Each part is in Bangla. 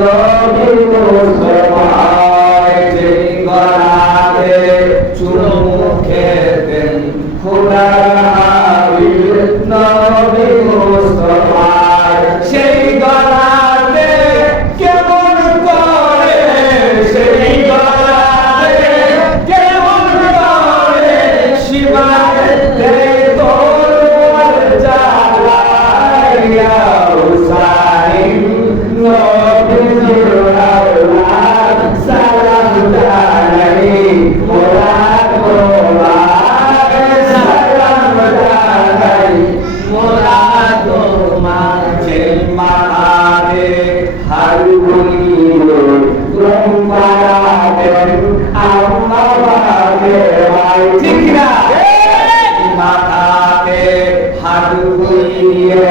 নবী মুস্তফা মাথাতে হারু বলিয়ে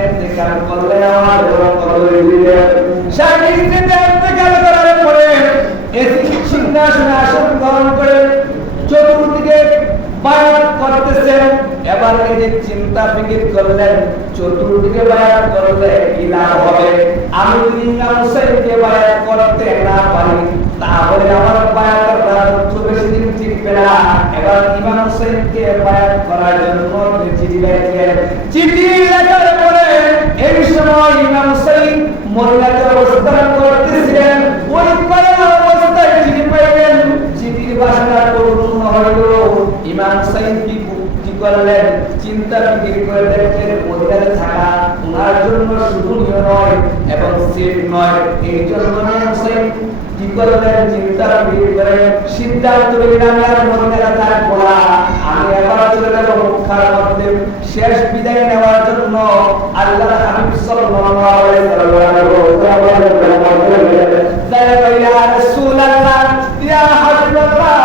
ইন্তেকাল আমার এই চিন্তা ফিকির করলেন চতুর্দিকে বায়াত করলে কি লাভ হবে? আমি যদি বায়াত করতে না পারি তাহলে আমার বায়াতের রাজত্ব বেশি দিন টিকবে না এবার ইমাম হুসাইনকে বায়াত করার জন্য চিঠি লিখলেন চিঠি এই সময় ইমাম হুসাইন মদিনাতে অবস্থান করতেছিলেন। ওই কয়লা অবস্থায় চিঠি পাইলেন চিঠির ভাষাটা পরিপূর্ণ হইল, ইমাম হুসাইন কি কি করলেন, চিন্তা ফিকির করে দেখলেন মদিনাতে থাকা ওনার জন্য শুধুনীয় নয়, এবং সেফ নয়, এই জন্য হুসাইন কি করলেন, চিন্তা ফিকির করে সিদ্ধান্ত নিলেন আমি আর মদিনাতে থাকব চলে গেল মক্কার মধ্যে শেষ বিদায় নেওয়ার জন্য আল্লাহ হাবিব সাল্লাল্লাহু আলাইহি ওয়াসাল্লাম ইয়া রাসূলুল্লাহ ইয়া হাবিবাল্লাহ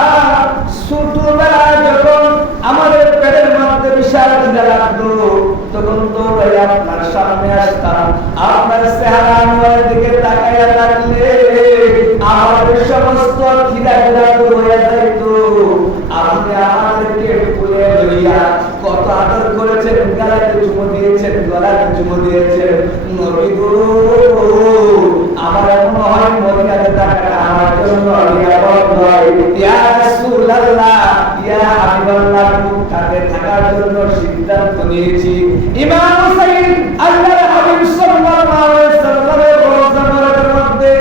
ছোটবেলায় যখন আমাদের পেটের মধ্যে বিশাল খিদা লাগতো তখন দৌড়ে আপনার সামনে আসতাম আপনার চেহারা আমার দিকে তাকাইয়া থাকলে আমাদের সমস্ত খিদা খিদা দূর হয়ে যাইত আপনি আমাদেরকে ফুলে লইয়া কত আদর করেছেন গালাতে চুমো দিয়েছেন গলাতে চুমো দিয়েছেন নবী গো আমার মনে হয় মদিনাতে থাকাটা আমার জন্য নিরাপদ নয় ইয়া রাসূলুল্লাহ ইয়া হাবিবাল্লাহ কাছে থাকার জন্য নিয়েছি ইমাম হুসাইন আল্লাহর হাবিব সাল্লাল্লাহু আলাইহি সাল্লামের মুবারকের মধ্যে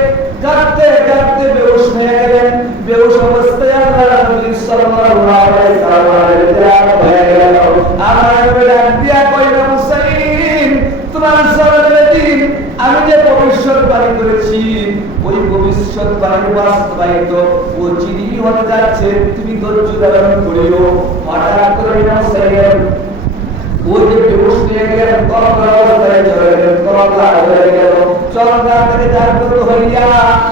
কাঁদতে কাঁদতে বেহুশ হয়ে গেলেন। বেহুশ অবস্থায় আল্লাহর হাবিব সাল্লাল্লাহু আলাইহি সাল্লামের দেয়া হয়ে গেল। আমার নবী ডাক দিয়া কইলেন হুসাইন, তোমার সালামের দিন আমি যে ভবিষ্যৎবাণী করেছি, ওই ভবিষ্যৎবাণী বাস্তবায়িত ও চিনি হতে যাচ্ছে, তুমি ধৈর্য ধারণ করিও। হঠাৎ করে ইমাম Thank.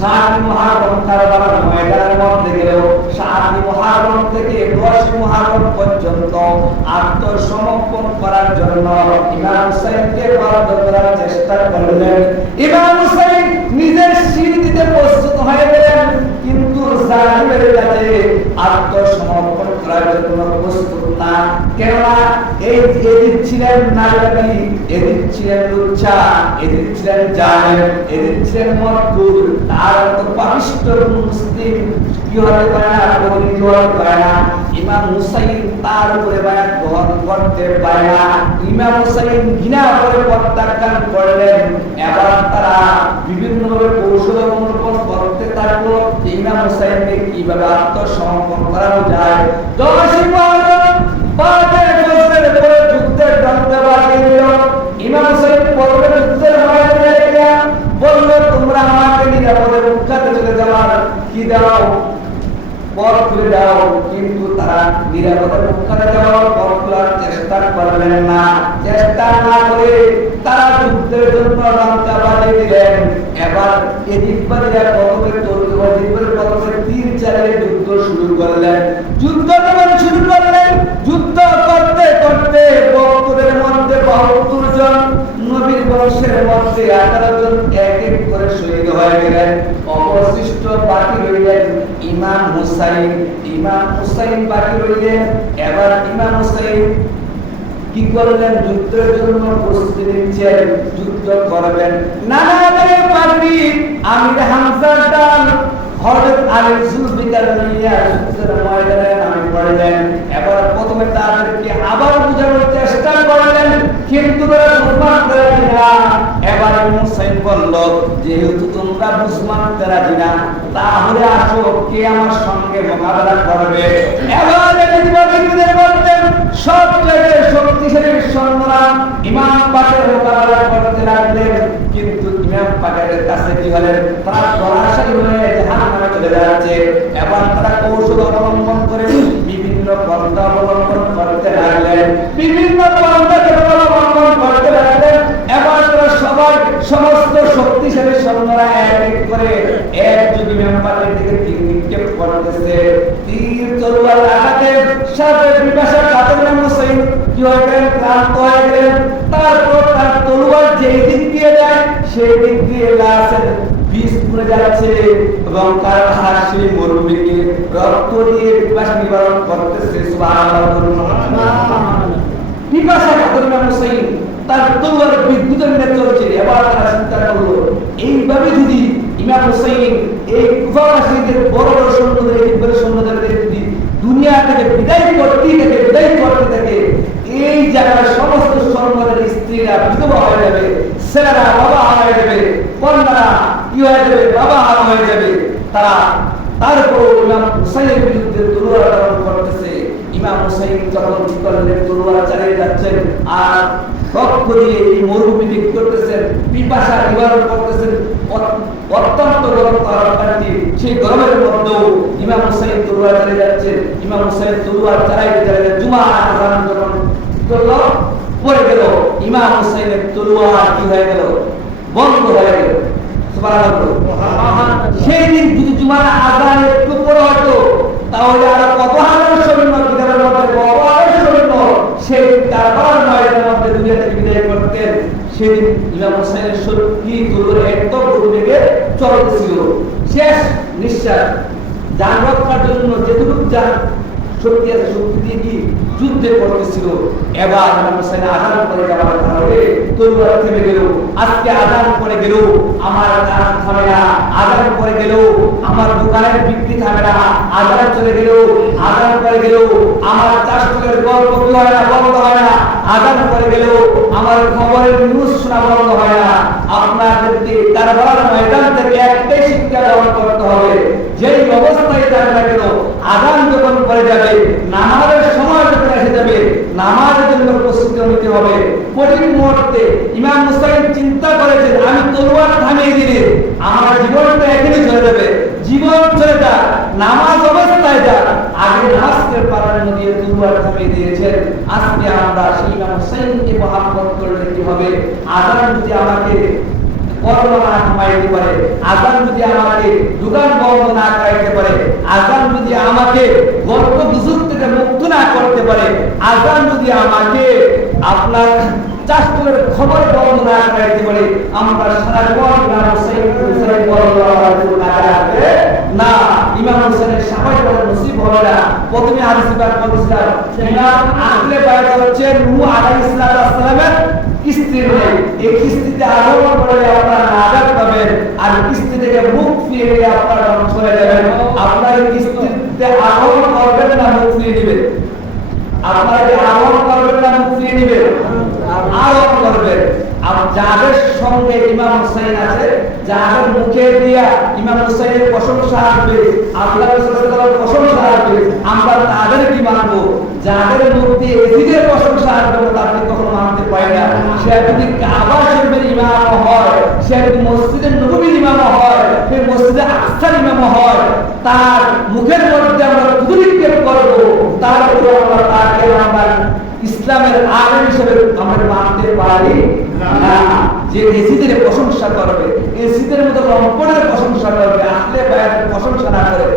সাত করার জন্য চেষ্টা করলেন। ইমাম হুসাইন নিজের শির প্রস্তুত হয়ে গেলেন, কিন্তু জালিমের আত্মসমর্পণ করার জন্য প্রস্তুত না। কেননা এদিক ছিলেন লুচ্ছা এদিক ছিলেন জালেম এদিক ছিলেন মজদুর তার মতো পাপিষ্ট মুসলিম কি হতে পারে না পরিণত হতে পারে না ইমাম হুসাইন তার উপরে বায়াত গ্রহণ করতে পারে না। ইমাম হুসাইন ঘৃণা করে প্রত্যাখ্যান করলেন। এবার তারা বিভিন্ন ভাবে কৌশল অবলম্বন করতে থাকল। ইমাম হুসাইনকে কীভাবে আত্মসমর্পণ করানো যায়? দশ ইমাম হুসাইন পরবে যুদ্ধের ময়দানে গিয়া বলল, তোমরা আমাকে নিরাপদে মুখাতে চলে যাওয়ার কি দাও? পথ খুলে দাও। কিন্তু তারা নিরাপদে মুখাতে যাওয়ার পথ খোলার চেষ্টা করলেন না। চেষ্টা না করে তারা যুদ্ধের জন্য লঙ্কা বাজিয়ে দিলেন। এবার এদিক বাজিয়ে প্রথমে তরুণ এদিক বাজিয়ে প্রথমে তীর চালিয়ে যুদ্ধ শুরু করলেন। যুদ্ধ শুরু করলেন, যুদ্ধ করতে করতে বাহাত্তর জন নবীর বংশের মধ্যে আঠারো জন এক এক করে শহীদ হয়ে গেলেন। অবশিষ্ট বাকি রইলেন ইমাম হুসাইন। ইমাম হুসাইন বাকি রইলেন। এবার ইমাম হুসাইন কি করলেন? যুদ্ধের জন্য প্রস্তুতি নিচ্ছেন, যুদ্ধ করবেন। নানা পারবি, আমির হামজার ডাল হযরত আলী জুলফিকার নিয়ে যুদ্ধের ময়দানে নামে পড়লেন। এবার প্রথমে তাদেরকে আবার বোঝানোর চেষ্টা করলেন বলল, যেহেতু তোমরা তাহলে আসো, কে আমার সঙ্গে মোকাবেলা করবে? এবার শক্তিশালী ইমাম পাকের মোকাবেলা করতে লাগলেন, কিন্তু ইমাম কাছে কি হলেন? তারা সরাসরি হয়ে জাহান্নামে চলে যাচ্ছে। এবার তারা কৌশল অবলম্বন করে বিভিন্ন পন্থা অবলম্বন করতে লাগলেন। বিভিন্ন পন্থাকে সৈন্যরা এক এক করে এক যুগে ইমাম পাকের দিকে তীর নিক্ষেপ করতেছে। তীর তরোয়াল আঘাতে সাথে বিপাশা কাতর মুসাইন কি হয়ে গেলেন ক্লান্ত হয়ে গেলেন তারপর তার তলোয়ার যেই দিক দিয়ে যায় সেই দিক দিয়ে লাশের বিষ পুড়ে যাচ্ছে এবং তার হাসি মরুভূমিকে রক্ত দিয়ে বিপাশা নিবারণ করতেছে। সুবহানাল্লাহ পিপাসা কাতর মুসাইন তার বিদ্যুতের মেরে চলছে, এবার তারা চিন্তা করল, এইভাবে যদি ইমাম হুসাইন এই কুফাবাসীদের বড় বড় যদি দুনিয়া থেকে বিদায় থাকে, বিদায় করতে থাকে, এই জায়গার সমস্ত স্ত্রীরা বিধবা হয়ে যাবে, ছেলেরা বাবা হয়ে যাবে, কন্যারা কি হয়ে যাবে, বাবা হয়ে যাবে। তারা তারপর ইমাম হুসাইনের বিরুদ্ধে করতেছে। ইমাম হুসাইন যখন করলেন? চালিয়ে যাচ্ছেন আর রক্ত দিয়ে এই করতেছেন পিপাসা নিবারণ করতেছেন। অত্যন্ত গরম তারাকান্তি সেই গরমের মধ্যেও ইমাম হুসাইন তলোয়ার চালিয়ে যাচ্ছেন ইমাম তলোয়ার চালাইতে চালাইতে জুমা যখন করল পড়ে গেল। ইমাম তলোয়ার কি হয়ে গেল? বন্ধ হয়ে গেল। সেই দিন যদি জুমার আজান একটু পরে হতো তাহলে আর কত হাজার সেই কারবার ময়দানের মধ্যে দুনিয়া থেকে বিদায় সেদিন ইমাম চলতেছিল। শেষ নিঃশ্বাস। যান রক্ষার জন্য যেটুকু যান শক্তি আছে শক্তি দিয়ে কি? যুদ্ধে করতেছিল এবার হোসেন আজান করে যাওয়ার কারণে তরুয়ার থেমে গেল। আজকে আজান করে গেল, আমার কাজ থামে না। আজান করে গেল, আমার দোকানের বিক্রি থামে না। আজান চলে গেল আজান করে গেল, আমার চাষ গল্প কি হয় না, বন্ধ হয় না? আজান করে গেল, আমার খবরের নিউজ শোনা বন্ধ হয় না। আপনাদেরকে কারবার ময়দান থেকে একটাই শিক্ষা গ্রহণ করতে হবে। যেই অবস্থায় যাবে না কেন আজান যখন করে যাবে, নামাজের সময় যখন এসে যাবে, নামাজের জন্য প্রস্তুতি নিতে হবে। কঠিন মুহূর্তে ইমাম মুস্তাকিম চিন্তা করেছেন আমি তলোয়ার থামিয়ে দিলে আমার জীবনটা এখানে চলে যাবে। জীবন চলে যাক, নামাজ অবস্থায় যাক। আগে নামাজকে প্রাধান্য দিয়ে তলোয়ার থামিয়ে দিয়েছেন। আজকে আমরা সেই ইমাম হুসাইনকে মহাব্বত করলে কি হবে? আজান যদি আমাকে না করাইতে পারে, আজান যদি না আপনার চাষের খবর বন্ধ না করাইতে পারে, আমরা না, ইমাম হুসাইনের সাহায্য প্রথমে হাদিস করেছিলাম। ইমাম আহলে বায়াত হচ্ছে নূহ আলাইহিস সালামের যাদের সঙ্গে ইমাম হুসাইন আছে, যাদের মুখে দিয়া ইমাম হুসাইনের প্রশংসা আসবে, আল্লাহ প্রশংসা আসবে, আমরা তাদের কি মানবো। যাদের মুখ দিয়ে এদিকের প্রশংসা আসবে তাদের কখনো পারি না। সে যদি কাবা শরীফের ইমাম হয় সে যদি মসজিদের নববীর ইমাম হয় সে মসজিদে আকসার ইমাম হয় তার মুখের মধ্যে আমরা শুধু নিক্ষেপ করব তারপরে আমরা তাকে আমরা ইসলামের আলেম হিসেবে আমরা মানতে পারি? না। যে এসিদের প্রশংসা করবে এসিদের মতো প্রশংসা করবে আহলে বায়াতের প্রশংসা না করে।